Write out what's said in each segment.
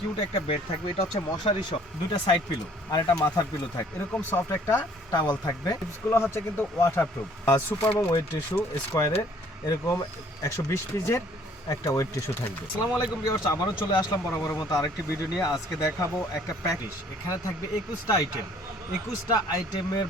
Cute একটা bed থাকবে। এটা হচ্ছে মশারি সহ। দুইটা সাইড পিলো আর একটা মাথার পিলো থাকবে। এরকম সফট একটা টাওয়াল থাকবে। গুলো হচ্ছে কিন্তু ওয়াটার প্রুফ সুপার বম ওয়েট টিস্যু স্কোয়ারের এরকম একশো বিশ পিসের একটা ওয়েট টিস্যু থাকবে। আসসালামু আলাইকুম ভিউয়ার্স আবারও চলে আসলাম বরাবর মতো আরেকটি ভিডিও নিয়ে। আজকে দেখাবো একটা প্যাকেজ এখানে থাকবে একুশটা আইটেম একুশটা আইটেমের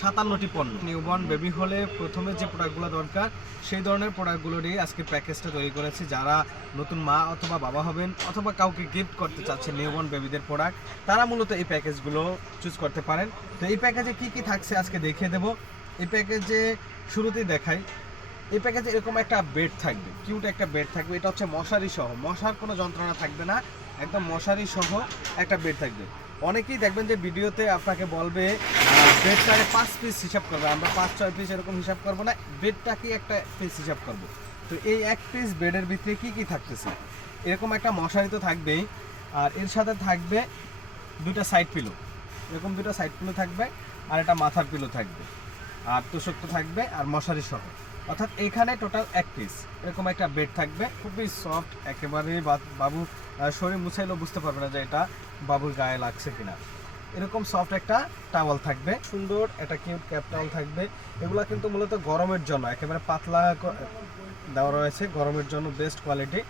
সাতান্নটি পণ্য। নিউবর্ন বেবি হলে প্রথমে যে প্রোডাক্টগুলো দরকার, সেই ধরনের প্রোডাক্টগুলো নিয়ে আজকে প্যাকেজটা তৈরি করেছি যারা নতুন মা অথবা বাবা হবেন অথবা কাউকে গিফট করতে চাচ্ছেন নিউবর্ন বেবিদের প্রোডাক্ট, তারা মূলত এই প্যাকেজগুলো চুজ করতে পারেন। তো এই প্যাকেজে কি কি থাকছে আজকে দেখিয়ে দেবো। এই প্যাকেজে শুরুতেই দেখাই। এই প্যাকেজে এরকম একটা বেড থাকবে কিউট একটা বেড থাকবে। এটা হচ্ছে মশারি সহ মশার কোনো যন্ত্রণা থাকবে না। একদম মশারি সহ একটা বেড থাকবে। অনেকেই দেখবেন যে ভিডিওতে আপনাকে বলবে বেডটাকে পাঁচ পিস হিসাব করবে। আমরা পাঁচ, ছয় পিস এরকম হিসাব করব না, বেডটাকে একটা পিস হিসাব করব। তো এই এক পিস বেডের ভিতরে কি কি থাকতেছে? এরকম একটা মশারি তো থাকবেই, আর এর সাথে থাকবে দুটা সাইড পিলো এরকম দুটো সাইড পিলো থাকবে, আর একটা মাথার পিলো থাকবে। আর তোষক তো থাকবে, আর মশারি সহ। অর্থাৎ এখানে টোটাল এক পিস এরকম একটা বেড থাকবে। খুবই সফট একেবারে বা- বাবু শরীর মুছাইলেও বুঝতে পারবে না যে এটা বাবুর গায়ে লাগছে কিনা। এরকম সফট একটা টাওয়াল থাকবে। সুন্দর একটা কিউট ক্যাপ টাওয়াল থাকবে। এগুলো কিন্তু মূলত গরমের জন্য, একেবারে পাতলা দেওয়া রয়েছে। গরমের জন্য বেস্ট কোয়ালিটি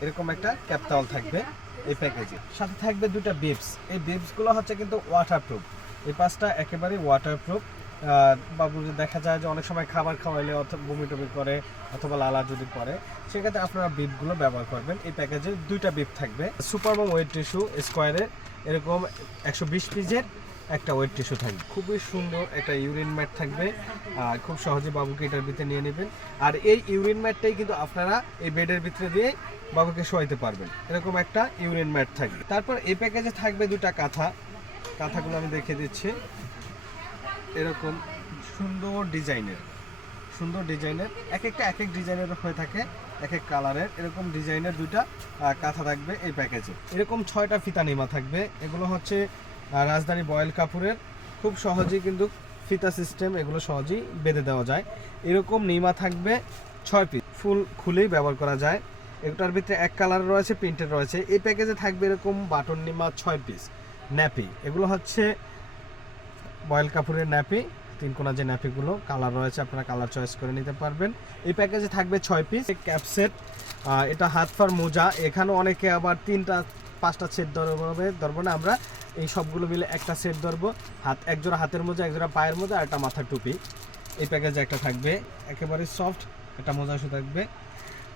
এরকম একটা ক্যাপ টাওয়াল থাকবে এই প্যাকেজে সাথে থাকবে দুটা বিপস এই বিপসগুলো হচ্ছে কিন্তু ওয়াটারপ্রুফ এই পাঁচটা একেবারে ওয়াটারপ্রুফ বাবু যদি দেখা যায় যে অনেক সময় খাবার খাওয়াইলে অথবা বমি টমি করে অথবা লালা যদি করে, সেক্ষেত্রে আপনারা বিপগুলো ব্যবহার করবেন। এই প্যাকেজে দুইটা বিপ থাকবে। সুপার বম ওয়েট টিস্যু স্কোয়ারের এরকম একশো বিশ পিজের একটা ওয়েট টিস্যু থাকবে। খুবই সুন্দর একটা ইউরিন ম্যাট থাকবে। আর খুব সহজে বাবুকে এটার ভিতরে নিয়ে নেবেন। আর এই ইউরিন ম্যাটটাই কিন্তু আপনারা এই বেডের ভিতরে দিয়ে বাবুকে শোয়াইতে পারবেন। এরকম একটা ইউরিন ম্যাট থাকবে। তারপর এই প্যাকেজে থাকবে দুটা কাঁথা। কাঁথাগুলো আমি দেখে দিচ্ছি। এরকম সুন্দর ডিজাইনের সুন্দর ডিজাইনের এক একটা এক এক ডিজাইনের হয়ে থাকে এক এক কালারের। এরকম ডিজাইনের দুইটা কাঁথা থাকবে এই প্যাকেজে। এরকম ছয়টা ফিতা নিমা থাকবে। এগুলো হচ্ছে রাজধানী বয়েল কাপুরের। খুব সহজেই কিন্তু ফিতা সিস্টেম এগুলো সহজেই বেঁধে দেওয়া যায়। এরকম নিমা থাকবে ছয় পিস। ফুল খুলেই ব্যবহার করা যায়। এটার ভিতরে এক কালার রয়েছে প্রিন্টেড রয়েছে। এই প্যাকেজে থাকবে এরকম বাটন নিমা ছয় পিস, ন্যাপি। এগুলো হচ্ছে বয়েল কাপড়ের ন্যাপি, তিন কোনা যে ন্যাপিগুলো কালার রয়েছে, আপনারা কালার চয়েস করে নিতে পারবেন। এই প্যাকেজে থাকবে ছয় পিস ক্যাপসেট এটা হাত ফার মোজা। এখানেও অনেকে আবার তিনটা, পাঁচটা সেট ধরবে, ধরবো না আমরা। এই সবগুলো মিলে একটা সেট ধরবো। হাত, একজোড়া হাতের মোজা, একজোড়া পায়ের মোজা, আর একটা মাথার টুপি। এই প্যাকেজে একটা থাকবে। একেবারে সফট একটা মোজা শুধু থাকবে।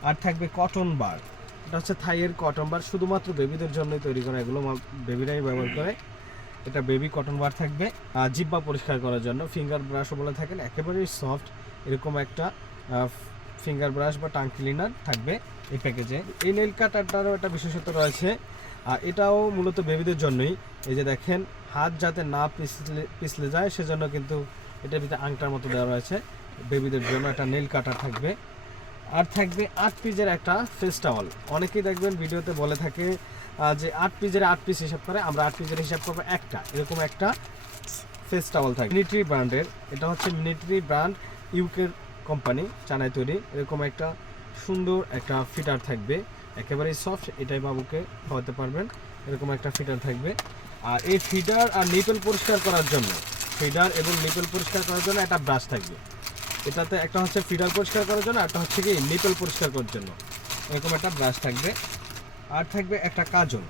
আর থাকবে কটন বার এটা হচ্ছে থাইয়ের কটন বার শুধুমাত্র বেবিদের জন্যই তৈরি করা এগুলো বেবিরাই ব্যবহার করে। এটা বেবি কটন বার থাকবে। জিব্বা পরিষ্কার করার জন্য। ফিঙ্গার ব্রাশও বলে থাকেন, একেবারেই সফট এরকম একটা ফিঙ্গার ব্রাশ বা টাং ক্লিনার থাকবে এই প্যাকেজে এই নেল কাটারটারও একটা বিশেষত্ব রয়েছে। আর এটাও মূলত বেবিদের জন্যই। এই যে দেখেন, হাত যাতে না পিছলে পিছলে যায়, সেজন্য কিন্তু এটার ভিতরে আংটার মতো দেওয়া রয়েছে। বেবিদের জন্য একটা নেল কাটার থাকবে। আর থাকবে আট পিসের একটা ফেস টাওয়াল অনেকেই দেখবেন ভিডিওতে বলে থাকে যে আট পিসের আট পিস হিসাব করে, আমরা আট পিজের হিসাব করব একটা। এরকম একটা ফেস টাওয়াল থাকে মিলিটারি ব্র্যান্ডের এটা হচ্ছে মিলিটারি ব্র্যান্ড ইউকের কোম্পানি চানায় তৈরি। এরকম একটা সুন্দর একটা ফিটার থাকবে। একেবারে সফট এটাই বাবুকে খাওয়াতে পারবেন। এরকম একটা ফিটার থাকবে। আর এই ফিটার আর নিপল পরিষ্কার করার জন্য ফিডার এবং নিপল পরিষ্কার করার জন্য একটা ব্রাশ থাকবে। এটাতে একটা হচ্ছে ফিডার পরিষ্কার করার জন্য একটা হচ্ছে কি নিপল পরিষ্কার করার জন্য। এরকম একটা ব্রাশ থাকবে। আর থাকবে একটা কাজল।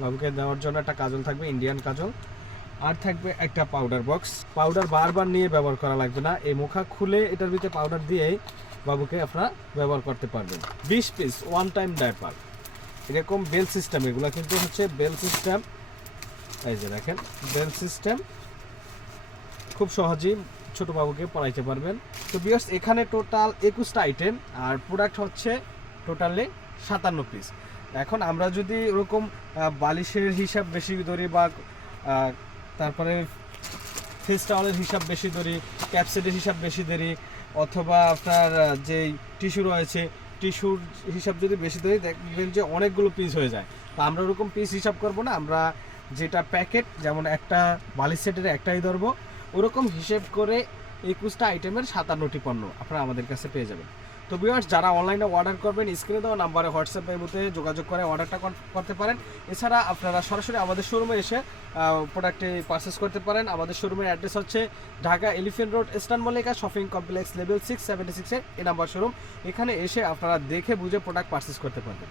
বাবুকে দেওয়ার জন্য একটা কাজল থাকবে ইন্ডিয়ান কাজল। আর থাকবে একটা পাউডার বক্স পাউডার বারবার নিয়ে ব্যবহার করা লাগবে না। এই মুখা খুলে এটার ভিতরে পাউডার দিয়েই বাবুকে আপনারা ব্যবহার করতে পারবেন। বিশ পিস ওয়ান টাইম ডাইপার এরকম বেল সিস্টেম এগুলো কিন্তু হচ্ছে বেল সিস্টেম এই যে দেখেন বেল সিস্টেম খুব সহজেই ছোট বাবুকে পড়াইতে পারবেন। তো বিয়ার্স এখানে টোটাল একুশটা আইটেম আর প্রোডাক্ট হচ্ছে টোটালি সাতান্ন পিস এখন আমরা যদি ওরকম বালিশের হিসাব বেশি ধরি বা তারপরে ফেস টাওয়ালের হিসাব বেশি ধরি ক্যাপসেটের হিসাব বেশি ধরি, অথবা আপনার যেই টিস্যু রয়েছে টিস্যুর হিসাব যদি বেশি ধরি, দেখবেন যে অনেকগুলো পিস হয়ে যায়। তো আমরা ওরকম পিস হিসাব করব না, আমরা যেটা প্যাকেট যেমন একটা বালিশ সেটের একটাই ধরবো ওরকম হিসেব করে একুশটা আইটেমের সাতান্নটি পণ্য আপনারা আমাদের কাছে পেয়ে যাবেন। তো ভিউয়ার্স যারা অনলাইনে অর্ডার করবেন স্ক্রিনে দেওয়া নাম্বারে হোয়াটসঅ্যাপের মধ্যে যোগাযোগ করে অর্ডারটা করতে পারেন। এছাড়া আপনারা সরাসরি আমাদের শোরুমে এসে প্রোডাক্টটি পারচেস করতে পারেন। আমাদের শোরুমের অ্যাড্রেস হচ্ছে Dhaka Elephant Road Eastern Mallika shopping complex level six seventy সিক্সে এই নাম্বার শোরুম এখানে এসে আপনারা দেখে, বুঝে প্রোডাক্ট পারচেস করতে পারবেন।